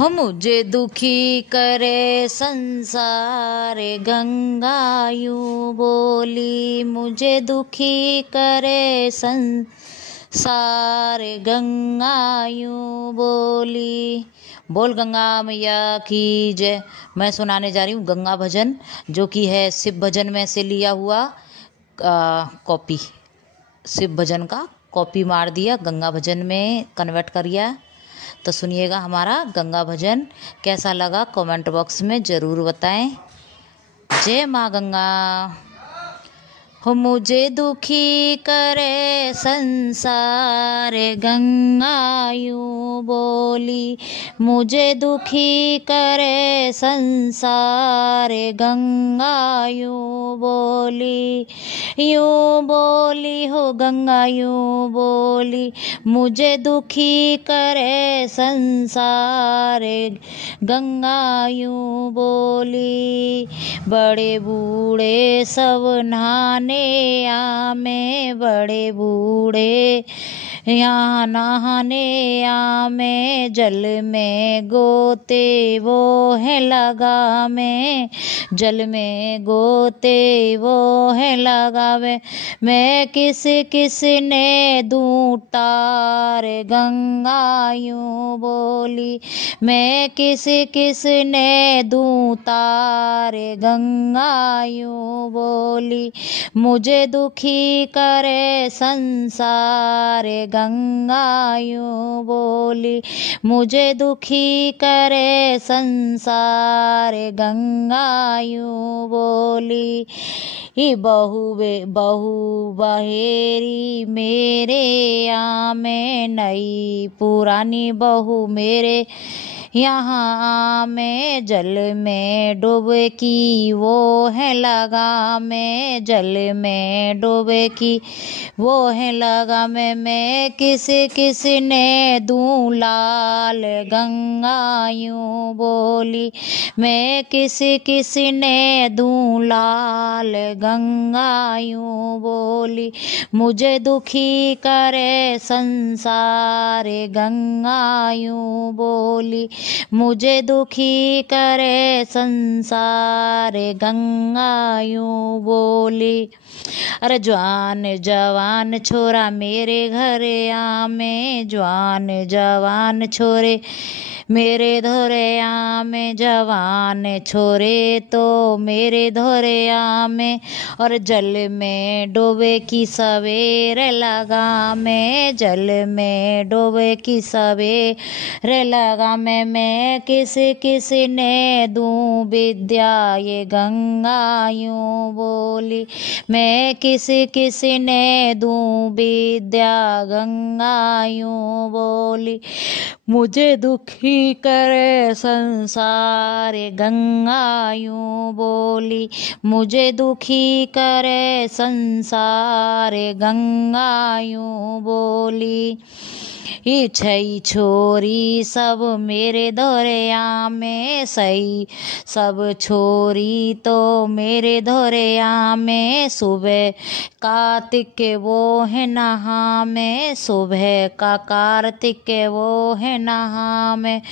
हो मुझे दुखी करे संसार, गंगा यूं बोली। मुझे दुखी करे संसार, गंगा यूं बोली। बोल गंगा मैया की जय। मैं सुनाने जा रही हूँ गंगा भजन, जो कि है शिव भजन में से लिया हुआ कॉपी। शिव भजन का कॉपी मार दिया, गंगा भजन में कन्वर्ट कर दिया। तो सुनिएगा हमारा गंगा भजन, कैसा लगा कमेंट बॉक्स में ज़रूर बताएं। जय माँ गंगा। हो मुझे दुखी करे संसार, गंगा यूं बोली। मुझे दुखी करे संसार, गंगा यूं बोली। यूं बोली हो गंगा यूं बोली। मुझे दुखी करे संसार, गंगा यूं बोली। बड़े बूढ़े सब नहाने आमे, बड़े बूढ़े यहाँ नहाने आमे। जल में गोते वो है लगा में, जल में गोते वो है लगावे। मैं किस किस ने दूं तार, गंगा यूं बोली। मैं किस किस ने दूं तार, गंगा यूं बोली। मुझे दुखी करे संसार, गंगा यूं बोली। मुझे दुखी करे संसार, गंगा यूं बोली। बहू बहेरी मेरे आमे, नई पुरानी बहू मेरे यहाँ में। जल में डूबे की वो है लगा में, जल में डूबे की वो है लगा में। मैं किस किस ने दूं लाल, गंगा यूं बोली। मैं किस किस ने दूं लाल, गंगा यूं बोली। मुझे दुखी करे संसार, गंगा यूं बोली। मुझे दुखी करे संसार, गंगा यूं बोली। अरे जवान जवान छोरा मेरे घर आमे, जवान जवान छोरे मेरे धोरे आमे। जवान छोरे तो मेरे धोरे आमे। और जल में डूबे की सवेर लगा में, जल में डूबे की सवेर लगा में। मैं किस किस ने दूं विद्या, ये गंगा यूं बोली। मैं किस किस ने दूं विद्या, गंगा यूं बोली। मुझे दुखी करे संसार, गंगा यूं बोली। मुझे दुखी करे संसार, गंगा यूं बोली। ये छई छोरी सब मेरे धोरे आमे, सही सब छोरी तो मेरे धोरे आमे। सुबह कार्तिक के वो है नहा में, सुबह का कार्तिक के वो है नहा में।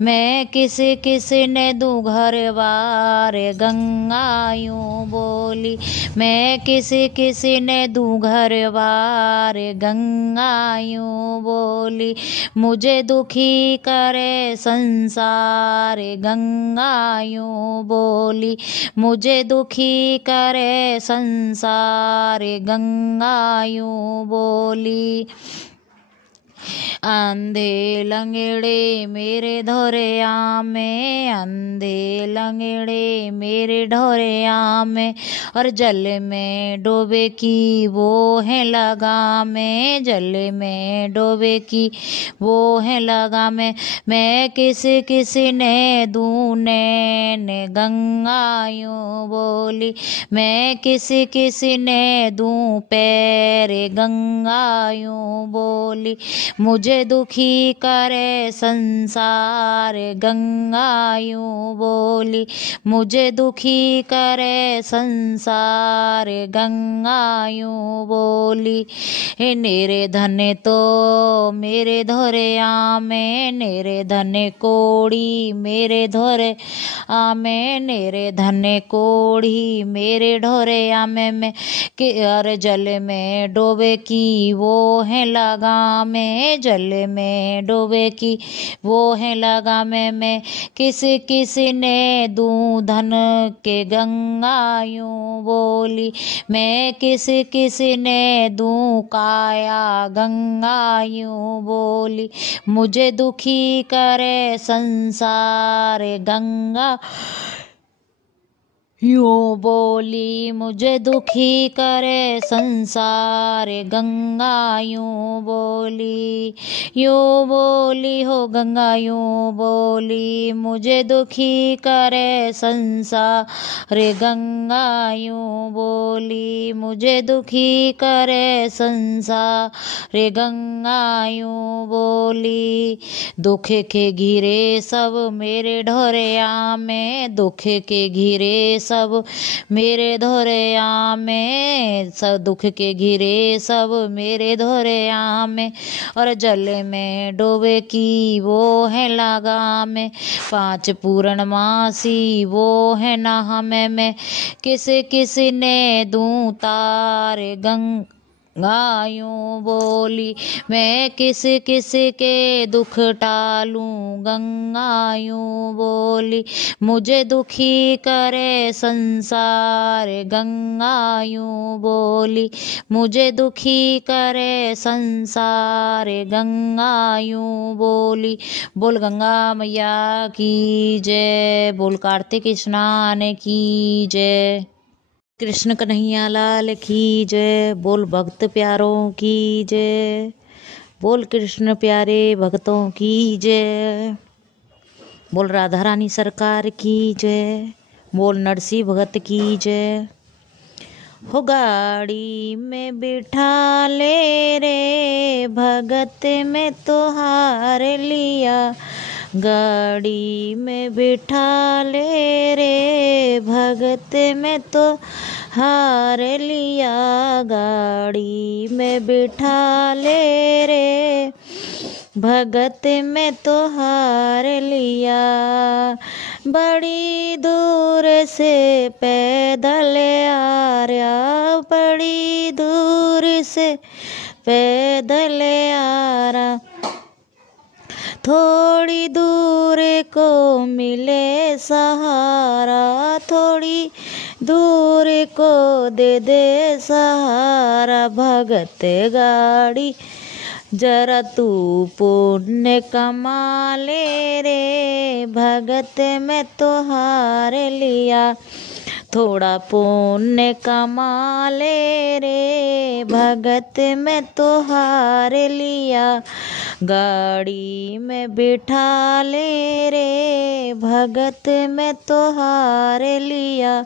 मैं किस किस ने दूं घर बार, गंगा यूं बोली। मैं किस किस ने दूं घर बार, गंगा यूं बोली। मुझे दुखी करे संसार, गंगा यूं बोली। मुझे दुखी करे संसार, गंगा यूं बोली। अंधे लंगड़े मेरे धोरे आमे, अंधे लंगड़े मेरे ढोरे आमे। और जल में डूबे की वो है लगा में, जल में डूबे की वो है लगा में। मैं किस किस ने दूं नैन, गंगा यूं बोली। मैं किस किस ने दूं पैर, गंगा यूं बोली। मुझे दुखी करे संसार। गंगा यूं बोली मुझे दुखी करे संसार। गंगा यूं बोली नेरे धन तो मेरे धोरे आमे, नेरे धन कोड़ी मेरे धोरे आमे, नेरे धन कोड़ी मेरे ढोरे आमे में कि अर जल में डोबे की वो है लगा में, जल में डोबे की वो है लगा में किसी किसी ने दूं धन के। गंगा यूं बोली मैं किसी किसी ने दूं काया। गंगा यूं बोली मुझे दुखी करे संसार। गंगा यूं बोली मुझे दुखी करे संसार। गंगा यूं बोली हो गंगा यूं बोली मुझे दुखी करे संसार। गंगा यूं बोली मुझे दुखी करे संसार। गंगा यूं बोली दुख के घिरे सब मेरे ढोरिया में, दुख के घिरे सब मेरे धोरिया में, सब दुख के घिरे सब मेरे धोरिया में। और जल में डोबे की वो है लगा में, 5 पूर्णमासी वो है नहा में किसी किसी ने दूं तार। गंगा यूं बोली मैं किसी किसी के दुख टालूं। गंगा यूं बोली मुझे दुखी करे संसार। गंगा यूं बोली मुझे दुखी करे संसार। गंगा यूं बोली। बोल गंगा मैया की जय, बोल कार्तिक स्नान की जय, कृष्ण कन्हैया लाल की जय, बोल भक्त प्यारों की जय, बोल कृष्ण प्यारे भक्तों की जय, बोल राधा रानी सरकार की जय, बोल नरसिंह भगत की जय। हो गाड़ी में बिठा ले रे भगत में तोहार लिया, गाड़ी में बिठा ले रे भगत में तो हार लिया, गाड़ी में बिठा ले रे भगत में तो हार लिया। बड़ी दूर से पैदल आ रहा, बड़ी दूर से पैदल आ रहा, थोड़ी दूर को मिले सहारा, थोड़ी दूर को दे दे सहारा। भगत गाड़ी जरा तू पुण्य कमा ले रे भगत में तो हार लिया, थोड़ा पुण्य कमा ले रे भगत में तो हार लिया। गाड़ी में बिठा ले रे भगत में तो हार लिया,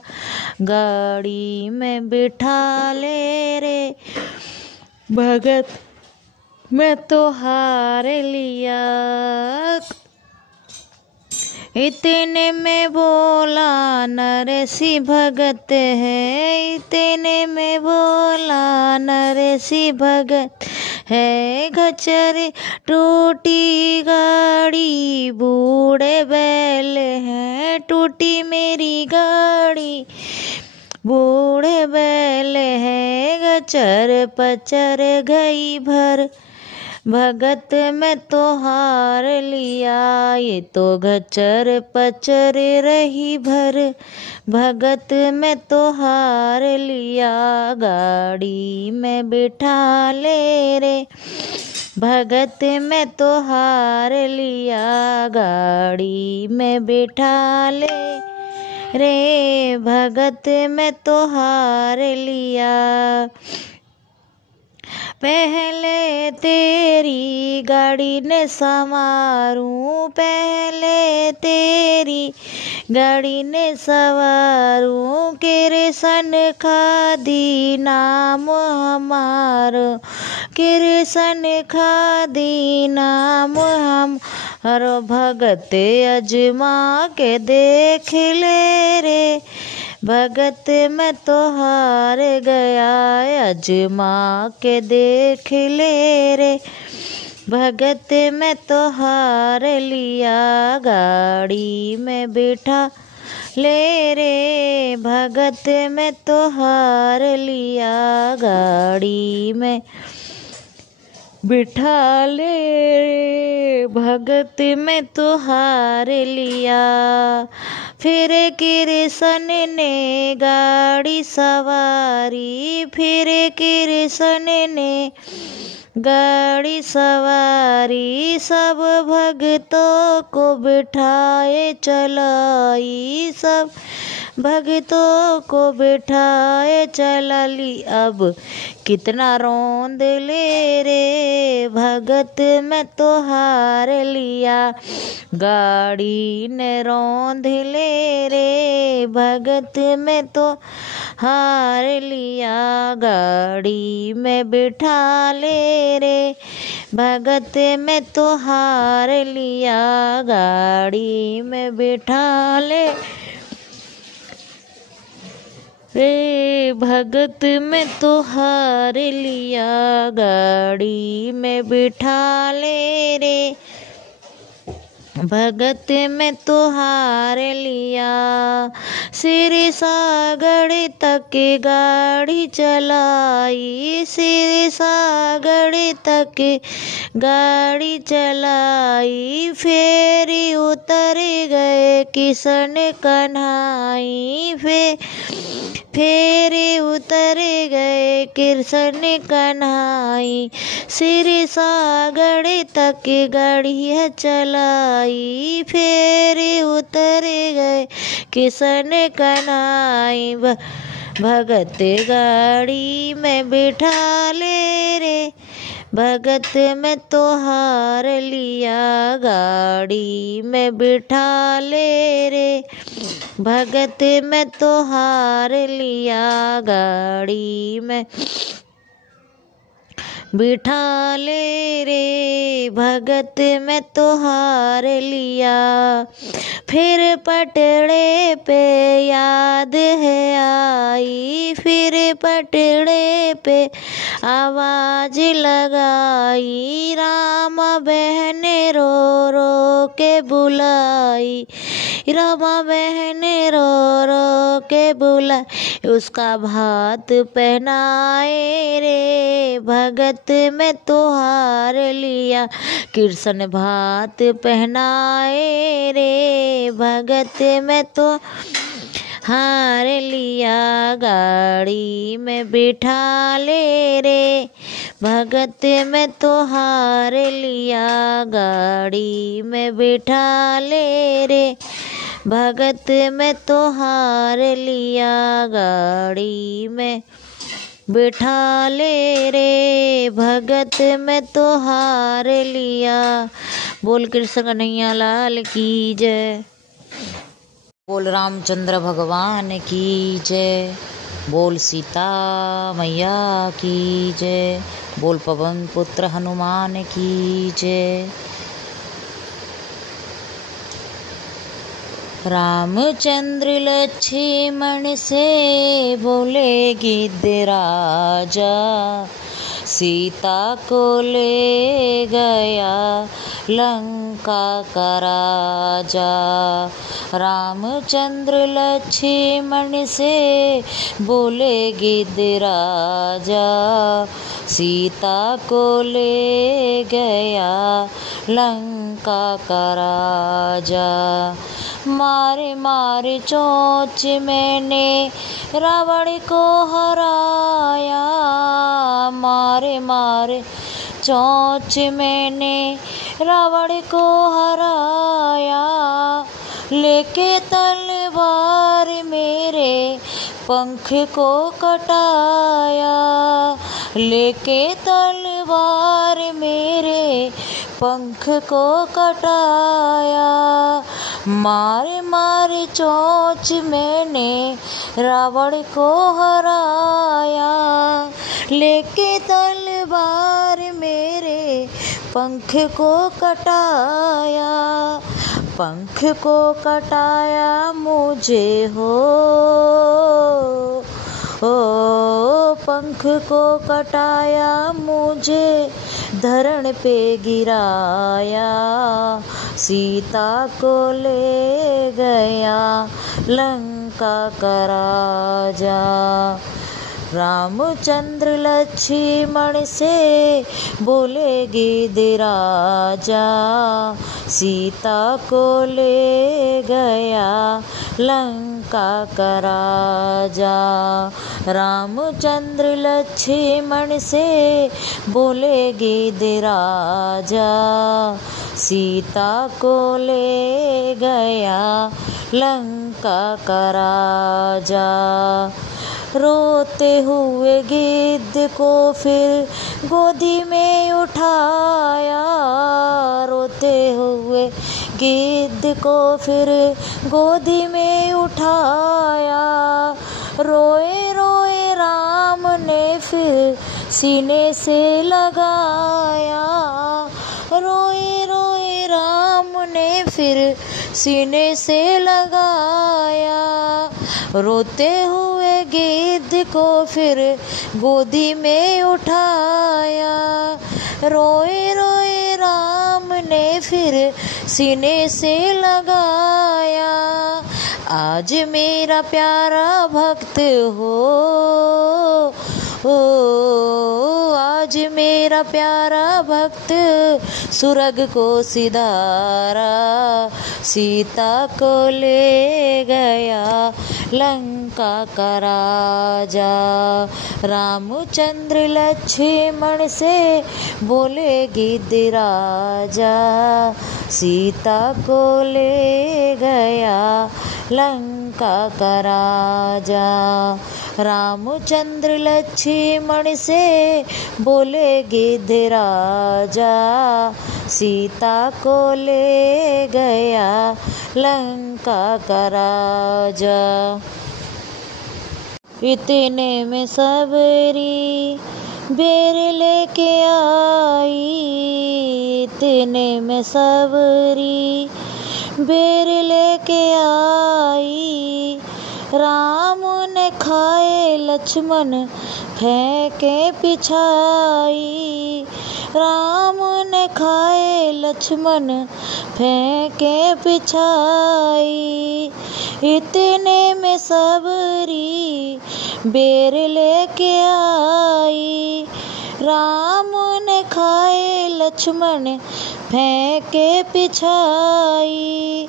गाड़ी में बिठा ले रे भगत में तो हार लिया। इतने में बोला नरसिंह भगत है, इतने में बोला नरसिंह भगत है। गचर टूटी गाड़ी बूढ़े बैल हैं, टूटी मेरी गाड़ी बूढ़े बैल है। गचर पचर गई भर भगत में तो हार लिया, ये तो गचर पचर रही भर भगत में तो हार लिया। गाड़ी में बिठा ले रे भगत में तो हार लिया, गाड़ी में बिठा ले रे भगत में तो हार लिया। पहले तेरी गाड़ी ने संवारूं, पहले तेरी गाड़ी ने सवारूं, कृष्ण खादी नाम हमारो कृष्ण खादी नाम हम हर भगत अजमा के देख ले रे। भगत में तो हार गया अजमा के देख ले रे। भगत में तो हार लिया गाड़ी में बिठा ले रे। भगत में तो हार लिया गाड़ी में बिठा ले रे। भगत में तो हार लिया। फिर कृष्ण ने गाड़ी सवारी। फिर कृष्ण ने गाड़ी सवारी। सब भक्तों को बिठाए चलाई। सब भक्तों को बिठाए चला ली। अब कितना रोंद ले रे। भगत में तो हार लिया गाड़ी ने रोंद ले रे। भगत में तो हार लिया गाड़ी में बिठा ले रे। भगत में तो हार लिया गाड़ी में बिठा ले रे। भगत में तो हार लिया गाड़ी में बिठा ले रे। भगत में तो हार लिया। सिर सागर तक गाड़ी चलाई। सिर सागर तक गाड़ी चलाई। फेरी उतर गए कृष्ण कन्हाई। फेरे उतर गए कृष्ण कन्हाई। सिर सागर तक गाड़ी चलाई। फेरे उतर गए कृष्ण कन्हाई। भगत गाड़ी में बिठा ले रे। भगत में तो हार लिया गाड़ी में बिठा ले रे। भगत में तो हार लिया गाड़ी में बिठा ले रे। भगत में तो हार लिया। फिर पटड़े पे याद है आई। फिर पटड़े पे आवाज लगाई। राम बहन रो रो के बुलाई। रामा बहन रो रो के बुलाई। उसका भात पहनाए रे। भगत में तो हार लिया कृष्ण भात पहनाए रे। भगत में तो हार लिया गाड़ी में बिठा ले रे। भगत में तो हार लिया गाड़ी में बिठा ले रे। भगत में तो हार लिया गाड़ी में बिठा ले रे। भगत में तो हार लिया। बोल कृष्ण कन्हैया लाल की जय। बोल रामचंद्र भगवान की जय। बोल सीता मैया की जय। बोल पवन पुत्र हनुमान की जय। रामचंद्र लक्ष्मण से बोले गिद्धराजा। सीता को ले गया लंका का राजा। रामचंद्र लक्ष्मण से बोले गिद्धराजा। सीता को ले गया लंका का राजा। मारे मारे चोंच मैंने रावण को हराया। मारे मारे चोंच मैंने रावण को हराया। लेके तलवार मेरे पंख को कटाया। लेके तलवार मेरे पंख को कटाया। मारे मारे चोंच मैंने रावण को हराया। लेके तलवार पंख को कटाया, पंख को कटाया मुझे हो, पंख को कटाया मुझे धरण पे गिराया, सीता को ले गया लंका का राजा। रामचंद्र लक्ष्मण से बोले गिरिराजा, सीता को ले गया लंका का राजा। रामचंद्र लक्ष्मण से बोले गिरिराजा, सीता को ले गया लंका का राजा। रोते हुए गिद्ध को फिर गोदी में उठाया, रोते हुए गिद्ध को फिर गोदी में उठाया, रोए रोए राम ने फिर सीने से लगाया, रोए रोए राम ने फिर सीने से लगाया, रोते हुए गिद्ध को फिर गोदी में उठाया, रोए रोए राम ने फिर सीने से लगाया। आज मेरा प्यारा भक्त हो, आज मेरा प्यारा भक्त सुरग को सिधारा, सीता को ले गया लंका का राजा। रामचंद्र लक्ष्मण से बोले गिरिराजा, सीता को ले गया लंका का राजा। रामचंद्र लक्ष्मण से बोले गिरिराजा, सीता को ले गया लंका का राजा। इतने में सबरी बेर लेके आई, इतने में सबरी बेर लेके आई, राम ने खाए लक्ष्मण फेंके पिछाई, राम ने खाए लक्ष्मण फेंके पिछाई। इतने में सबरी बेर लेके आई, राम ने खाए लक्ष्मण फेंके पिछाई।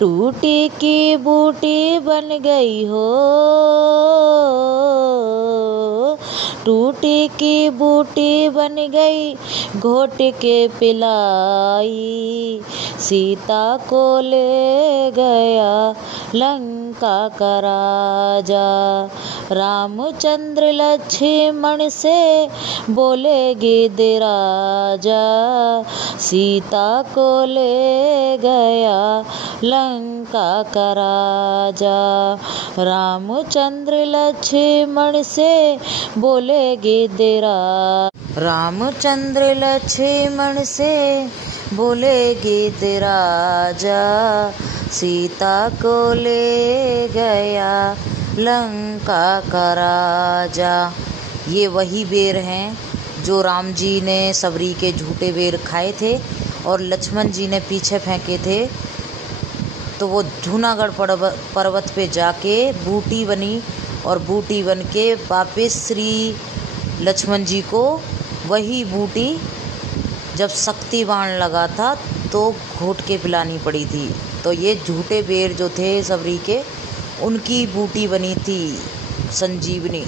टूटी की बूटी बन गई हो, टूटी की बूटी बन गई घोट के पिलाई, सीता को ले गया लंका का राजा। रामचंद्र लक्ष्मण से बोले गिरिराजा, सीता को ले गया लंका का राजा। रामचंद्र लक्ष्मण से बोले गिरिराजा, रामचंद्र लक्ष्मण से बोले गिरिराजा, सीता को ले गया लंका का राजा। ये वही बेर हैं जो राम जी ने सबरी के झूठे बेर खाए थे और लक्ष्मण जी ने पीछे फेंके थे। तो वो जूनागढ़ पर्वत पे जाके बूटी बनी और बूटी बन के वापस श्री लक्ष्मण जी को वही बूटी जब शक्ति बाण लगा था तो घोट के पिलानी पड़ी थी। तो ये झूठे बेर जो थे सबरी के, उनकी बूटी बनी थी संजीवनी।